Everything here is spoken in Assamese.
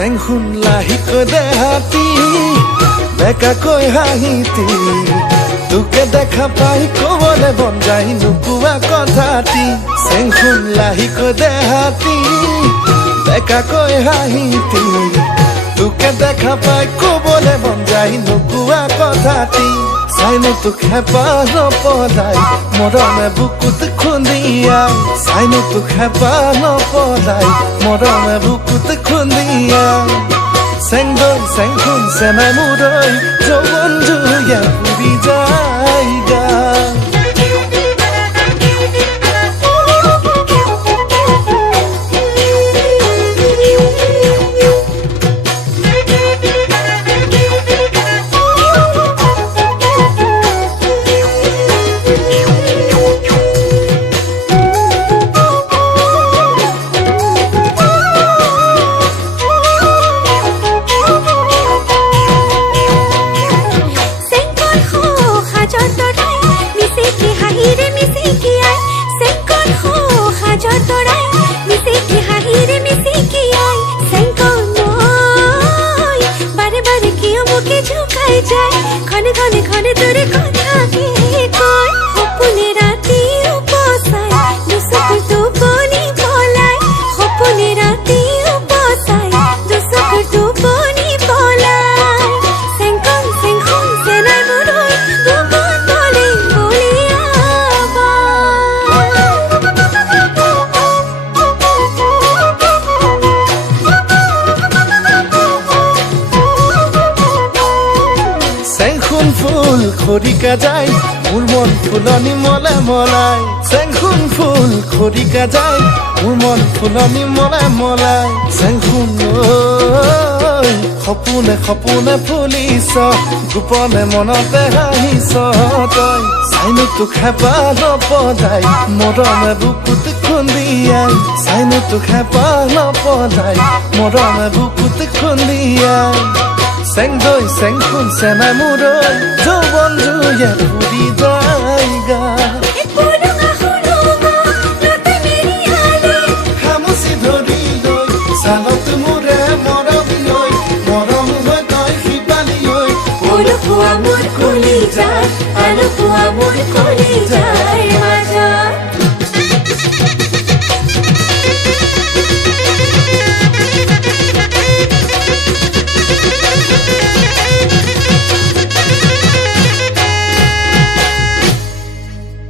চেংখুন লাহিকৈ দেহাতি বেকাকৈ হাঁহিতি তোকে দেখা পাই কবলে মন যায় নোকোৱা কথাটি চেংখুন লাহিকৈ দেহাতি বেকাকৈ হাঁহিতি তোকে দেখা পাই কবলে মন যায় নোকোৱা কথাটি চাইনো তোক হেঁপাহ নপলাই মৰমে বুকুত খুন্দিয়াই চাইনো তোক হেঁপাহ নপলাই মৰমে বুকুত খুন্দিয়াই চেংদৈ চেংখুন চেনাই মুৰৈ যৌৱন জুয়ে পুৰি যায় গা ঘনে ঘনে ঘনে তোৰে কথা কয় সপনে ৰাতি উপসাই দুচকুৰ টোপনি পলাই সপনে ৰাতি উপসাই দুচকুৰ টোপনি পলাই চেংকন চেংখন চেনাই মুৰৈ বুকুত বলে চেংখুন ফুল খৰিকা যায় মোৰ মন ফুলনি মলাই মলাই চেংখুন ফুল খৰিকা যায় মোৰ মন ফুলনি মলাই মলাই চেংখুন সপোনে সপোনে ফুলিছ গোপনে মনতে হাঁহিছ তই চাইনো তোক হেঁপাহ নপলাই মৰমে বুকুত খুন্দিয়াই চাইনো তোক হেঁপাহ নপলাই মৰমে বুকুত খুন্দিয়াই চেংদৈ চেংখুন চেনাই মুৰৈ যৌৱন জুয়ে পুৰি যায় গা খামুচি ধৰি লৈ চালত মোৰে মৰম লৈ মৰম হৈ তই শিপালি হৈ মোৰ কলি যায় আৰু মোৰ কলি যায়